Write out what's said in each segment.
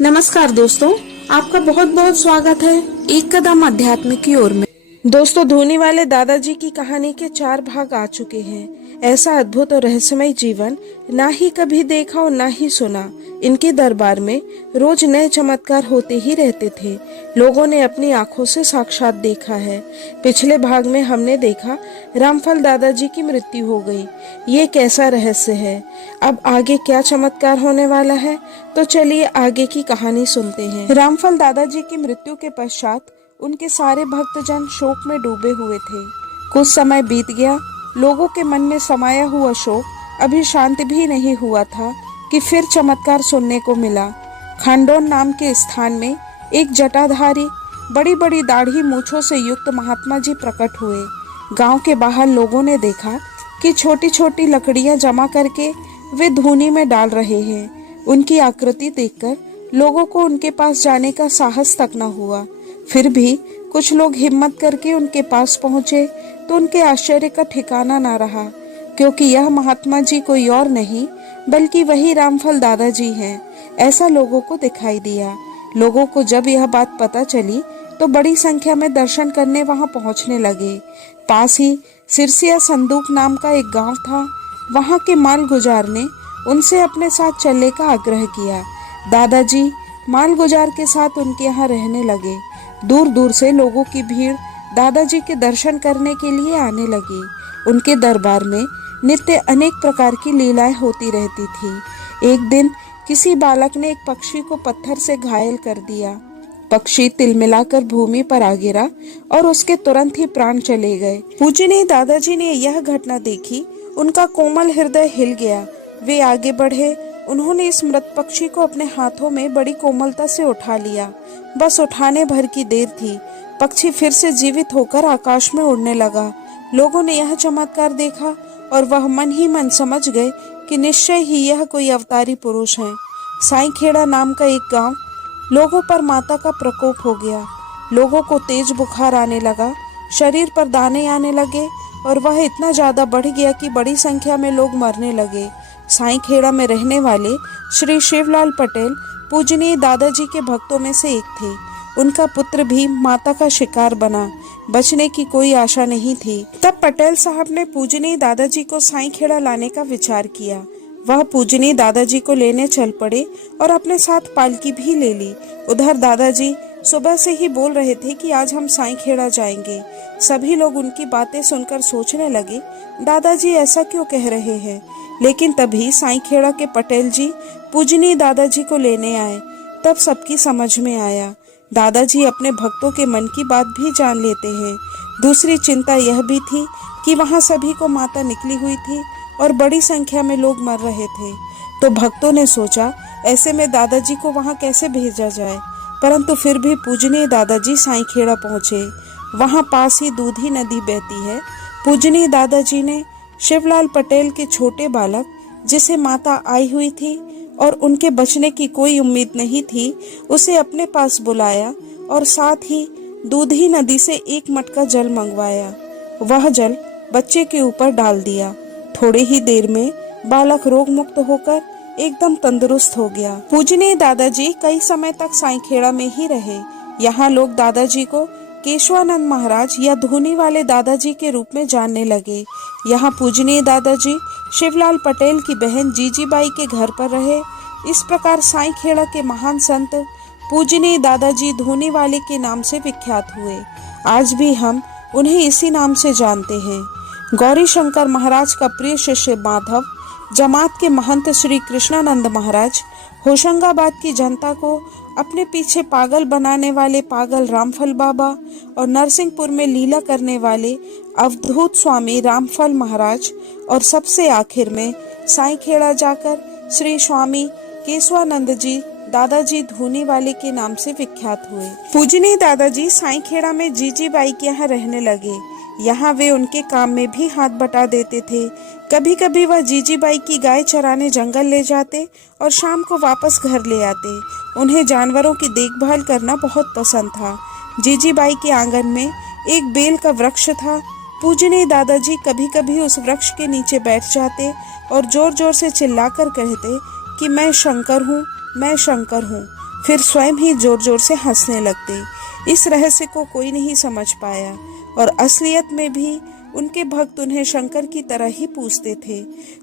नमस्कार दोस्तों, आपका बहुत बहुत स्वागत है एक कदम अध्यात्म की ओर में। दोस्तों, धोनी वाले दादाजी की कहानी के 4 भाग आ चुके हैं। ऐसा अद्भुत और रहस्यमय जीवन ना ही कभी देखा और ना ही सुना। इनके दरबार में रोज नए चमत्कार होते ही रहते थे। लोगों ने अपनी आंखों से साक्षात देखा है। पिछले भाग में हमने देखा रामफल दादाजी की मृत्यु हो गई। ये कैसा रहस्य है? अब आगे क्या चमत्कार होने वाला है? तो चलिए आगे की कहानी सुनते हैं। रामफल दादाजी की मृत्यु के पश्चात उनके सारे भक्तजन शोक में डूबे हुए थे। कुछ समय बीत गया, लोगों के मन में समाया हुआ शोक अभी शांत भी नहीं हुआ था कि फिर चमत्कार सुनने को मिला। खांडोन नाम के स्थान में एक जटाधारी, बड़ी बड़ी दाढ़ी मूछों से युक्त महात्मा जी प्रकट हुए। गांव के बाहर लोगों ने देखा कि छोटी छोटी लकड़ियां जमा करके वे धूनी में डाल रहे हैं। उनकी आकृति देखकर लोगों को उनके पास जाने का साहस तक न हुआ। फिर भी कुछ लोग हिम्मत करके उनके पास पहुंचे तो उनके आश्चर्य का ठिकाना ना रहा, क्योंकि यह महात्मा जी कोई और नहीं बल्कि वही रामफल दादाजी हैं। ऐसा लोगों को दिखाई दिया। लोगों को जब यह बात पता चली तो बड़ी संख्या में दर्शन करने वहां पहुंचने लगे। पास ही सिरसिया संदूक नाम का एक गांव था। वहां के मालगुजार ने उनसे अपने साथ चलने का आग्रह किया। दादाजी मालगुजार के साथ उनके यहाँ रहने लगे। दूर दूर से लोगों की भीड़ दादाजी के दर्शन करने के लिए आने लगी। उनके दरबार में नित्य अनेक प्रकार की लीलाएं होती रहती थी। एक दिन किसी बालक ने एक पक्षी को पत्थर से घायल कर दिया। पक्षी तिलमिलाकर भूमि पर आ गिरा और उसके तुरंत ही प्राण चले गए। पूजनीय दादाजी ने यह घटना देखी। उनका कोमल हृदय हिल गया। वे आगे बढ़े। उन्होंने इस मृत पक्षी को अपने हाथों में बड़ी कोमलता से उठा लिया। बस उठाने भर की देर थी, पक्षी फिर से जीवित होकर आकाश में उड़ने लगा। लोगों ने यह चमत्कार देखा और वह मन ही मन समझ गए कि निश्चय ही यह कोई अवतारी पुरुष है। साईखेड़ा नाम का एक गांव, लोगों पर माता का प्रकोप हो गया। लोगों को तेज बुखार आने लगा, शरीर पर दाने आने लगे और वह इतना ज्यादा बढ़ गया कि बड़ी संख्या में लोग मरने लगे। साईखेड़ा में रहने वाले श्री शिवलाल पटेल पूजनीय दादाजी के भक्तों में से एक थे। उनका पुत्र भी माता का शिकार बना। बचने की कोई आशा नहीं थी। तब पटेल साहब ने पूजनीय दादाजी को साईखेड़ा लाने का विचार किया। वह पूजनीय दादाजी को लेने चल पड़े और अपने साथ पालकी भी ले ली। उधर दादाजी सुबह से ही बोल रहे थे कि आज हम साईखेड़ा जाएंगे। सभी लोग उनकी बातें सुनकर सोचने लगे, दादाजी ऐसा क्यों कह रहे हैं। लेकिन तभी साईखेड़ा के पटेल जी पूजनीय दादाजी को लेने आए। तब सबकी समझ में आया, दादाजी अपने भक्तों के मन की बात भी जान लेते हैं। दूसरी चिंता यह भी थी कि वहां सभी को माता निकली हुई थी और बड़ी संख्या में लोग मर रहे थे। तो भक्तों ने सोचा, ऐसे में दादाजी को वहां कैसे भेजा जाए। परंतु फिर भी पूजनीय दादाजी साईखेड़ा पहुंचे। वहां पास ही दूधी नदी बहती है। पूजनीय दादाजी ने शिवलाल पटेल के छोटे बालक, जिसे माता आई हुई थी और उनके बचने की कोई उम्मीद नहीं थी, उसे अपने पास बुलाया और साथ ही दूधी नदी से एक मटका जल मंगवाया। वह जल बच्चे के ऊपर डाल दिया। थोड़ी ही देर में बालक रोग मुक्त होकर एकदम तंदुरुस्त हो गया। पूजनीय दादाजी कई समय तक साईखेड़ा में ही रहे। यहाँ लोग दादाजी को केशवानंद महाराज या धूनी वाले दादाजी के रूप में जानने लगे। यहाँ पूजनीय दादाजी शिवलाल पटेल की बहन जीजीबाई के घर पर रहे। इस प्रकार साईखेड़ा के महान संत पूजनीय दादाजी धूनी वाले के नाम से विख्यात हुए। आज भी हम उन्हें इसी नाम से जानते हैं। गौरी शंकर महाराज का प्रिय शिष्य माधव, जमात के महंत श्री कृष्णानंद महाराज, होशंगाबाद की जनता को अपने पीछे पागल बनाने वाले पागल रामफल बाबा और नरसिंहपुर में लीला करने वाले अवधूत स्वामी रामफल महाराज, और सबसे आखिर में साईखेड़ा जाकर श्री स्वामी केशवानंद जी दादाजी धूनी वाले के नाम से विख्यात हुए। पूजनीय दादाजी साईखेड़ा में जीजीबाई के यहाँ रहने लगे। यहाँ वे उनके काम में भी हाथ बटा देते थे। कभी कभी वह जीजीबाई की गाय चराने जंगल ले जाते और शाम को वापस घर ले आते। उन्हें जानवरों की देखभाल करना बहुत पसंद था। जीजीबाई के आंगन में एक बेल का वृक्ष था। पूजनीय दादाजी कभी कभी उस वृक्ष के नीचे बैठ जाते और जोर जोर से चिल्लाकर कहते कि मैं शंकर हूँ, मैं शंकर हूँ। फिर स्वयं ही जोर जोर से हंसने लगते। इस रहस्य को कोई नहीं समझ पाया और असलियत में भी उनके भक्त उन्हें शंकर की तरह ही पूजते थे।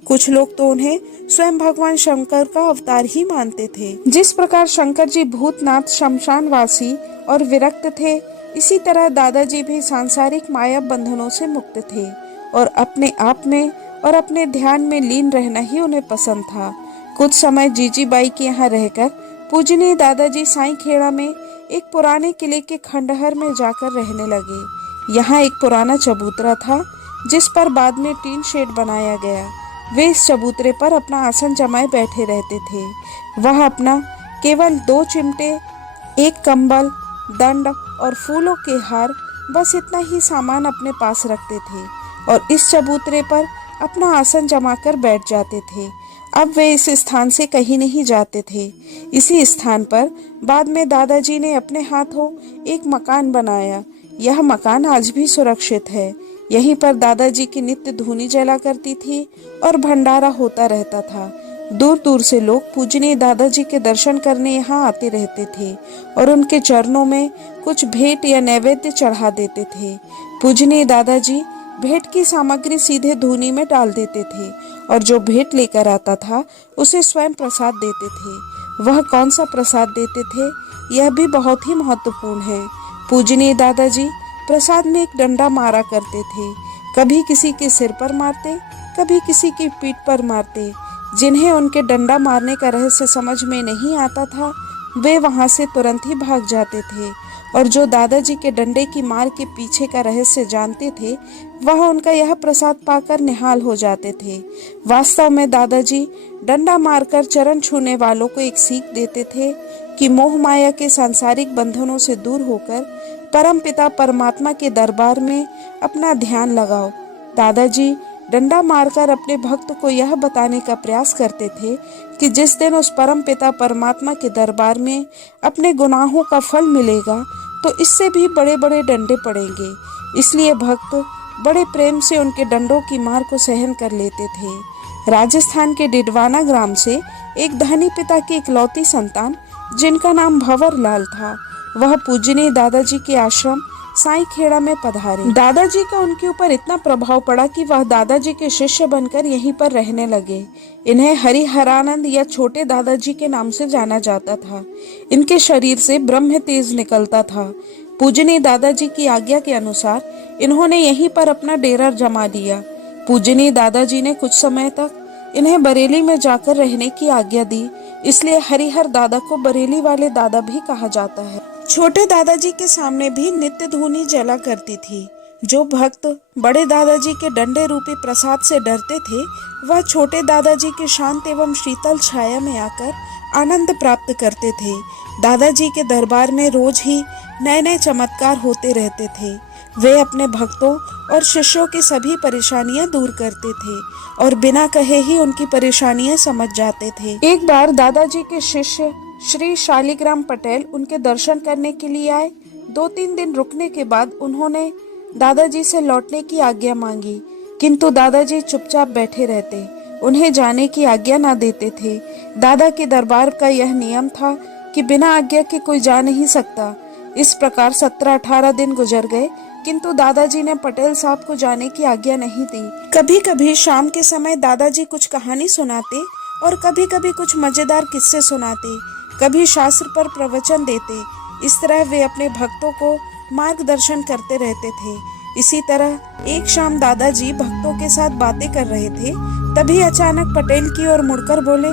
कुछ लोग तो उन्हें स्वयं भगवान शंकर का अवतार ही मानते थे। जिस प्रकार शंकर जी भूतनाथ शमशानवासी और विरक्त थे, इसी तरह दादाजी भी सांसारिक माया बंधनों से मुक्त थे और अपने आप में और अपने ध्यान में लीन रहना ही उन्हें पसंद था। कुछ समय जीजीबाई के यहाँ रहकर पूजनीय दादाजी साईं खेड़ा में एक पुराने किले के खंडहर में जाकर रहने लगे। यहाँ एक पुराना चबूतरा था जिस पर बाद में टीन शेड बनाया गया। वे इस चबूतरे पर अपना आसन जमाए बैठे रहते थे। वह अपना केवल 2 चिमटे, एक कंबल, दंड और फूलों के हार, बस इतना ही सामान अपने पास रखते थे और इस चबूतरे पर अपना आसन जमाकर बैठ जाते थे। अब वे इस स्थान से कहीं नहीं जाते थे। इसी स्थान पर बाद में दादाजी ने अपने हाथों एक मकान बनाया। यह मकान आज भी सुरक्षित है। यहीं पर दादाजी की नित्य धूनी जला करती थी और भंडारा होता रहता था। दूर दूर से लोग पूजनीय दादाजी के दर्शन करने यहाँ आते रहते थे और उनके चरणों में कुछ भेंट या नैवेद्य चढ़ा देते थे। पूजनीय दादाजी भेंट की सामग्री सीधे धूनी में डाल देते थे और जो भेंट लेकर आता था उसे स्वयं प्रसाद देते थे। वह कौन सा प्रसाद देते थे, यह भी बहुत ही महत्वपूर्ण है। पूजनीय दादाजी प्रसाद में एक डंडा मारा करते थे। कभी किसी के सिर पर मारते, कभी किसी की पीठ पर मारते। जिन्हें उनके डंडा मारने का रहस्य समझ में नहीं आता था, वे वहां से तुरंत ही भाग जाते थे और जो दादाजी के डंडे की मार के पीछे का रहस्य जानते थे, वह उनका यह प्रसाद पाकर निहाल हो जाते थे। वास्तव में दादाजी डंडा मारकर चरण छूने वालों को एक सीख देते थे कि मोह माया के सांसारिक बंधनों से दूर होकर परम पिता परमात्मा के दरबार में अपना ध्यान लगाओ। दादाजी डंडा मारकर अपने भक्त को यह बताने का प्रयास करते थे कि जिस दिन उस परम पिता परमात्मा के दरबार में अपने गुनाहों का फल मिलेगा तो इससे भी बड़े बड़े डंडे पड़ेंगे। इसलिए भक्त बड़े प्रेम से उनके डंडों की मार को सहन कर लेते थे। राजस्थान के डिडवाना ग्राम से एक धनी पिता की इकलौती संतान, जिनका नाम भंवर लाल था, वह पूजनीय दादाजी के आश्रम साईं खेड़ा में पधारे। दादाजी का उनके ऊपर इतना प्रभाव पड़ा कि वह दादाजी के शिष्य बनकर यहीं पर रहने लगे। इन्हें हरिहरानंद या छोटे दादाजी के नाम से जाना जाता था। इनके शरीर से ब्रह्म तेज निकलता था। पूजनीय दादाजी की आज्ञा के अनुसार इन्होंने यहीं पर अपना डेरा जमा लिया। पूजनीय दादाजी ने कुछ समय तक इन्हें बरेली में जाकर रहने की आज्ञा दी, इसलिए हरिहर दादा को बरेली वाले दादा भी कहा जाता है। छोटे दादाजी के सामने भी नित्य धूनी जला करती थी। जो भक्त बड़े दादाजी के डंडे रूपी प्रसाद से डरते थे, वह छोटे दादाजी के शांत एवं शीतल छाया में आकर आनंद प्राप्त करते थे। दादाजी के दरबार में रोज ही नए नए चमत्कार होते रहते थे। वे अपने भक्तों और शिष्यों की सभी परेशानियां दूर करते थे और बिना कहे ही उनकी परेशानियां समझ जाते थे। एक बार दादाजी के शिष्य श्री शालिग्राम पटेल उनके दर्शन करने के लिए आए। 2-3 दिन रुकने के बाद उन्होंने दादाजी से लौटने की आज्ञा मांगी, किंतु दादाजी चुपचाप बैठे रहते, उन्हें जाने की आज्ञा ना देते थे। दादा के दरबार का यह नियम था कि बिना आज्ञा के कोई जा नहीं सकता। इस प्रकार 17-18 दिन गुजर गए, किंतु दादाजी ने पटेल साहब को जाने की आज्ञा नहीं दी। कभी कभी शाम के समय दादाजी कुछ कहानी सुनाते और कभी कभी कुछ मजेदार किस्से सुनाते, कभी शास्त्र पर प्रवचन देते। इस तरह वे अपने भक्तों को मार्गदर्शन करते रहते थे। इसी तरह एक शाम दादाजी भक्तों के साथ बातें कर रहे थे, तभी अचानक पटेल की ओर मुड़कर बोले,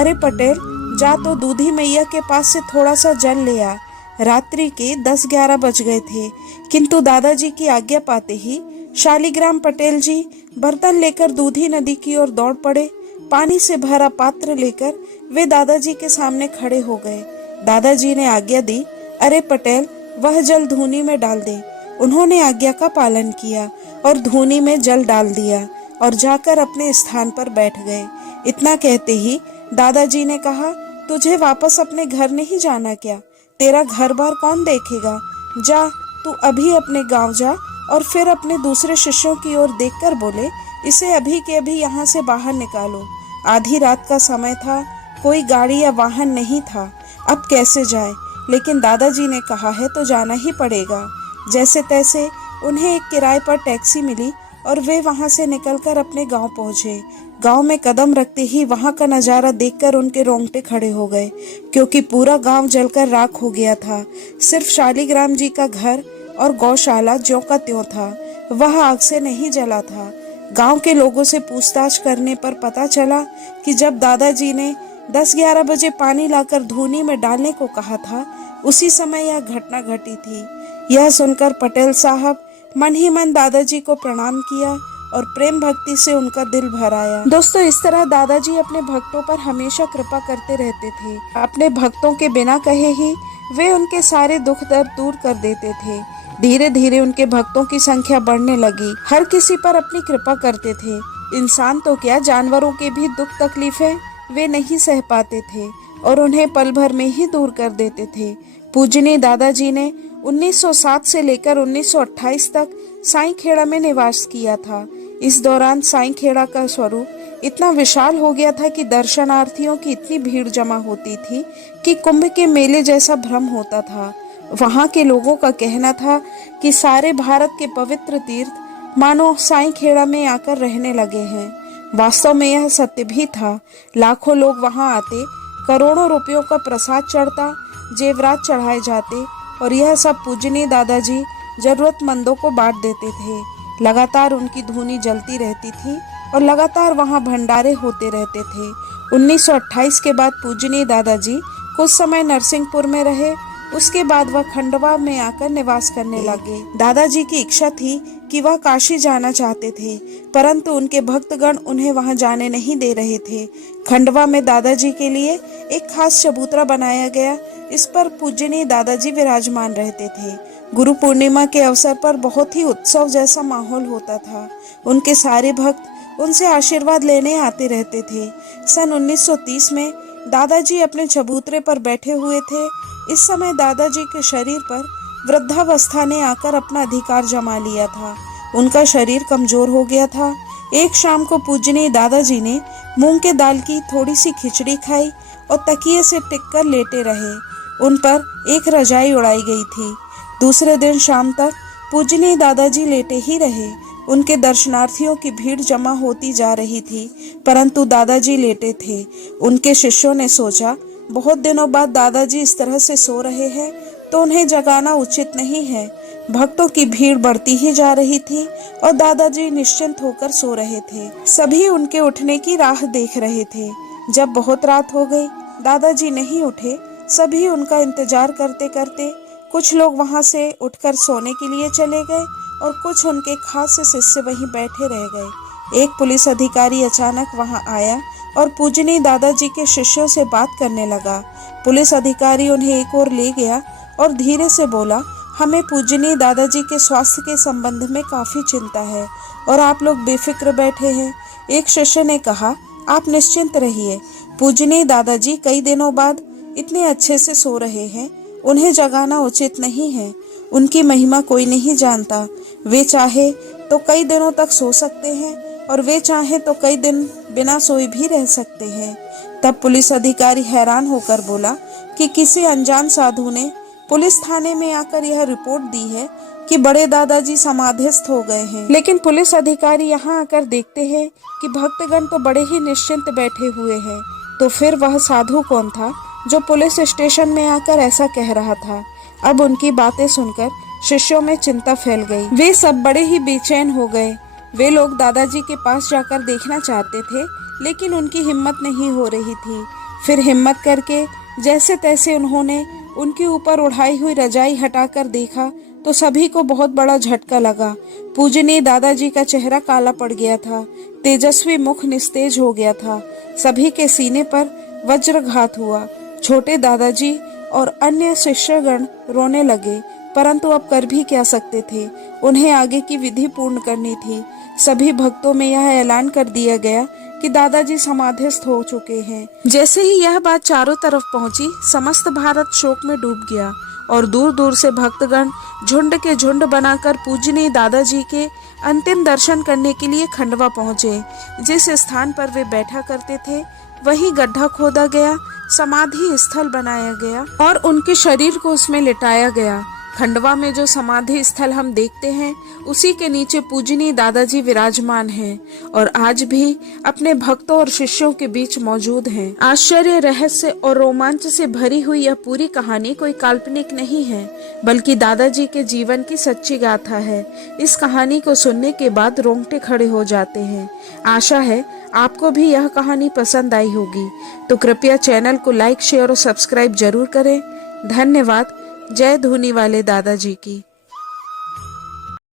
अरे पटेल, जा तो दूधी मैया के पास से थोड़ा सा जल ले आ। रात्रि के 10-11 बज गए थे, किंतु दादाजी की आज्ञा पाते ही शालिग्राम पटेल जी बर्तन लेकर दूधी नदी की ओर दौड़ पड़े। पानी से भरा पात्र लेकर वे दादाजी के सामने खड़े हो गए। दादाजी ने आज्ञा दी, अरे पटेल, वह जल धूनी में डाल दे। उन्होंने आज्ञा का पालन किया और धूनी में जल डाल दिया और जाकर अपने स्थान पर बैठ गए। इतना कहते ही दादाजी ने कहा, तुझे वापस अपने घर नहीं जाना क्या? तेरा घर बार कौन देखेगा? जा, तू अभी अपने गांव जा। और फिर अपने दूसरे शिष्यों की ओर देखकर बोले, इसे अभी के अभी यहाँ से बाहर निकालो। आधी रात का समय था, कोई गाड़ी या वाहन नहीं था। अब कैसे जाए, लेकिन दादाजी ने कहा है तो जाना ही पड़ेगा। जैसे तैसे उन्हें एक किराए पर टैक्सी मिली और वे वहां से निकलकर अपने गांव पहुंचे। गांव में कदम रखते ही वहां का नजारा देखकर उनके रोंगटे खड़े हो गए, क्योंकि पूरा गांव जलकर राख हो गया था। सिर्फ शालिग्राम जी का घर और गौशाला ज्यों का त्यों था, वह आग से नहीं जला था। गांव के लोगों से पूछताछ करने पर पता चला कि जब दादाजी ने 10-11 बजे पानी लाकर धूनी में डालने को कहा था, उसी समय यह घटना घटी थी। यह सुनकर पटेल साहब मन ही मन दादाजी को प्रणाम किया और प्रेम भक्ति से उनका दिल भर आया। दोस्तों, इस तरह दादाजी अपने भक्तों पर हमेशा कृपा करते रहते थे। अपने भक्तों के बिना कहे ही वे उनके सारे दुख दर्द दूर कर देते थे। धीरे धीरे उनके भक्तों की संख्या बढ़ने लगी। हर किसी पर अपनी कृपा करते थे। इंसान तो क्या, जानवरों के भी दुख तकलीफें वे नहीं सह पाते थे और उन्हें पल भर में ही दूर कर देते थे। पूजनीय दादाजी ने 1907 से लेकर 1928 तक साईं खेड़ा में निवास किया था। इस दौरान साईं खेड़ा का स्वरूप इतना विशाल हो गया था कि दर्शनार्थियों की इतनी भीड़ जमा होती थी कि कुंभ के मेले जैसा भ्रम होता था। वहां के लोगों का कहना था कि सारे भारत के पवित्र तीर्थ मानो साईं खेड़ा में आकर रहने लगे हैं। वास्तव में यह सत्य भी था। लाखों लोग वहां आते, करोड़ों रुपयों का प्रसाद चढ़ता, जेवरात चढ़ाए जाते और यह सब पूजनीय दादाजी जरूरतमंदों को बांट देते थे। लगातार उनकी धूनी जलती रहती थी और लगातार वहां भंडारे होते रहते थे। 1928 के बाद पूजनीय दादाजी कुछ समय नरसिंहपुर में रहे। उसके बाद वह खंडवा में आकर निवास करने लगे। दादाजी की इच्छा थी कि वह काशी जाना चाहते थे, परंतु उनके भक्तगण उन्हें वहां जाने नहीं दे रहे थे। खंडवा में दादाजी के लिए एक खास चबूतरा बनाया गया। इस पर पूजनीय दादाजी विराजमान रहते थे। गुरु पूर्णिमा के अवसर पर बहुत ही उत्सव जैसा माहौल होता था। उनके सारे भक्त उनसे आशीर्वाद लेने आते रहते थे। सन 1930 में दादाजी अपने चबूतरे पर बैठे हुए थे। इस समय दादाजी के शरीर पर वृद्धावस्था ने आकर अपना अधिकार जमा लिया था। उनका शरीर कमजोर हो गया था। एक शाम को पूजनीय दादाजी ने मूंग के दाल की थोड़ी सी खिचड़ी खाई और तकिए से टिककर लेटे रहे। उन पर एक रजाई उड़ाई गई थी। दूसरे दिन शाम तक पूजनीय दादाजी लेटे ही रहे। उनके दर्शनार्थियों की भीड़ जमा होती जा रही थी, परंतु दादाजी लेटे थे। उनके शिष्यों ने सोचा, बहुत दिनों बाद दादाजी इस तरह से सो रहे हैं तो उन्हें जगाना उचित नहीं है। भक्तों की भीड़ बढ़ती ही जा रही थी और दादाजी निश्चिंत होकर सो रहे थे। सभी उनके उठने की राह देख रहे थे। जब बहुत रात हो गई, दादाजी नहीं उठे। सभी उनका इंतजार करते करते कुछ लोग वहां से उठकर सोने के लिए चले गए और कुछ उनके खास शिष्य वहीं बैठे रह गए। एक पुलिस अधिकारी अचानक वहां आया और पूजनीय दादाजी के शिष्यों से बात करने लगा। पुलिस अधिकारी उन्हें एक ओर ले गया और धीरे से बोला, हमें पूजनीय दादाजी के स्वास्थ्य के संबंध में काफी चिंता है और आप लोग बेफिक्र बैठे हैं। एक शिष्य ने कहा, आप निश्चिंत रहिए, पूजनीय दादाजी कई दिनों बाद इतने अच्छे से सो रहे हैं, उन्हें जगाना उचित नहीं है। उनकी महिमा कोई नहीं जानता। वे चाहे तो कई दिनों तक सो सकते हैं और वे चाहे तो कई दिन बिना सोए भी रह सकते हैं। तब पुलिस अधिकारी हैरान होकर बोला कि किसी अनजान साधु ने पुलिस थाने में आकर यह रिपोर्ट दी है कि बड़े दादाजी समाधिस्थ हो गए हैं। लेकिन पुलिस अधिकारी यहाँ आकर देखते हैं कि भक्तगण तो बड़े ही निश्चिंत बैठे हुए हैं। तो फिर वह साधु कौन था जो पुलिस स्टेशन में आकर ऐसा कह रहा था? अब उनकी बातें सुनकर शिष्यों में चिंता फैल गई। वे सब बड़े ही बेचैन हो गए। वे लोग दादाजी के पास जाकर देखना चाहते थे, लेकिन उनकी हिम्मत नहीं हो रही थी। फिर हिम्मत करके जैसे तैसे उन्होंने उनके ऊपर उड़ाई हुई रजाई हटाकर देखा तो सभी को बहुत बड़ा झटका लगा। पूजनीय दादाजी का चेहरा काला पड़ गया था। तेजस्वी मुख निस्तेज हो गया था। सभी के सीने पर वज्रघात हुआ। छोटे दादाजी और अन्य शिष्यगण रोने लगे, परंतु अब कर भी क्या सकते थे? उन्हें आगे की विधि पूर्ण करनी थी। सभी भक्तों में यह ऐलान कर दिया गया कि दादाजी समाधिस्थ हो चुके हैं। जैसे ही यह बात चारों तरफ पहुंची, समस्त भारत शोक में डूब गया और दूर दूर से भक्तगण झुंड के झुंड बनाकर पूजनीय दादाजी के अंतिम दर्शन करने के लिए खंडवा पहुंचे। जिस स्थान पर वे बैठा करते थे वहीं गड्ढा खोदा गया। समाधि स्थल बनाया गया और उनके शरीर को उसमें लिटाया गया। खंडवा में जो समाधि स्थल हम देखते हैं उसी के नीचे पूजनीय दादाजी विराजमान हैं और आज भी अपने भक्तों और शिष्यों के बीच मौजूद हैं। आश्चर्य, रहस्य और रोमांच से भरी हुई यह पूरी कहानी कोई काल्पनिक नहीं है, बल्कि दादाजी के जीवन की सच्ची गाथा है। इस कहानी को सुनने के बाद रोंगटे खड़े हो जाते हैं। आशा है आपको भी यह कहानी पसंद आई होगी, तो कृपया चैनल को लाइक, शेयर और सब्सक्राइब जरूर करें। धन्यवाद। जय धूनी वाले दादाजी की।